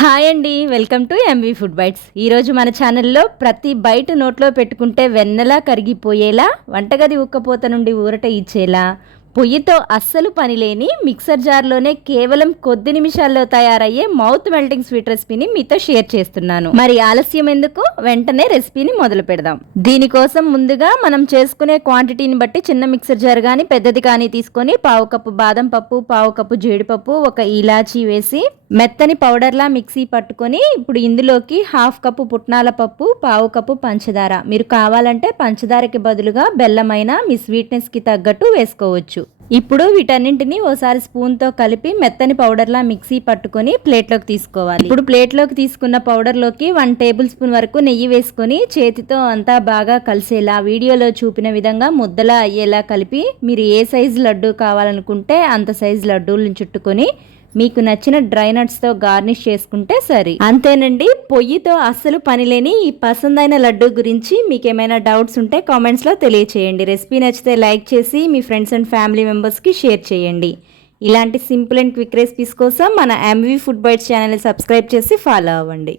Hi అండి, welcome to MV food bytes. ఈరోజు మన ఛానల్లో ప్రతి బైట్ నోట్లో పెట్టుకుంటే వెన్నెలా కరిగిపోయేలా, వంటగది ఉక్కపోత నుండి ఊరట ఇచ్చేలా, పొయ్యితో అస్సలు పని లేని మిక్సర్ జార్లోనే కేవలం కొద్ది నిమిషాల్లో తయారయ్యే మౌత్ మెల్టింగ్ స్వీట్ రెసిపీని మీతో షేర్ చేస్తున్నాను. మరి ఆలస్యం ఎందుకు, వెంటనే రెసిపీని మొదలు పెడదాం. దీనికోసం ముందుగా మనం చేసుకునే క్వాంటిటీని బట్టి చిన్న మిక్సర్ జార్ కానీ పెద్దది కానీ తీసుకొని పావు కప్పు బాదం పప్పు, పావు కప్పు జీడిపప్పు, ఒక ఇలాచీ వేసి మెత్తని పౌడర్లా మిక్సీ పట్టుకొని ఇప్పుడు ఇందులోకి హాఫ్ కప్పు పుట్నాల పప్పు, పావు కప్పు పంచదార, మీరు కావాలంటే పంచదారకి బదులుగా బెల్లమైన మీ స్వీట్నెస్కి తగ్గట్టు వేసుకోవచ్చు. ఇప్పుడు వీటన్నింటినీ ఓసారి స్పూన్తో కలిపి మెత్తని పౌడర్లా మిక్సీ పట్టుకొని ప్లేట్లోకి తీసుకోవాలి. ఇప్పుడు ప్లేట్లోకి తీసుకున్న పౌడర్లోకి 1 టేబుల్ స్పూన్ వరకు నెయ్యి వేసుకొని చేతితో అంతా బాగా కలిసేలా వీడియోలో చూపిన విధంగా ముద్దలా అయ్యేలా కలిపి మీరు ఏ సైజు లడ్డు కావాలనుకుంటే అంత సైజు లడ్డూలను చుట్టుకొని మీకు నచ్చిన డ్రై నట్స్తో గార్నిష్ చేసుకుంటే సరి. అంతేనండి, పొయ్యితో అస్సలు పనిలేని ఈ పసందైన లడ్డు గురించి మీకు ఏమైనా డౌట్స్ ఉంటే కామెంట్స్లో తెలియచేయండి. రెసిపీ నచ్చితే లైక్ చేసి మీ ఫ్రెండ్స్ అండ్ ఫ్యామిలీ మెంబర్స్కి షేర్ చేయండి. ఇలాంటి సింపుల్ అండ్ క్విక్ రెసిపీస్ కోసం మన ఎంవి ఫుడ్ బైట్స్ ఛానల్ని సబ్స్క్రైబ్ చేసి ఫాలో అవ్వండి.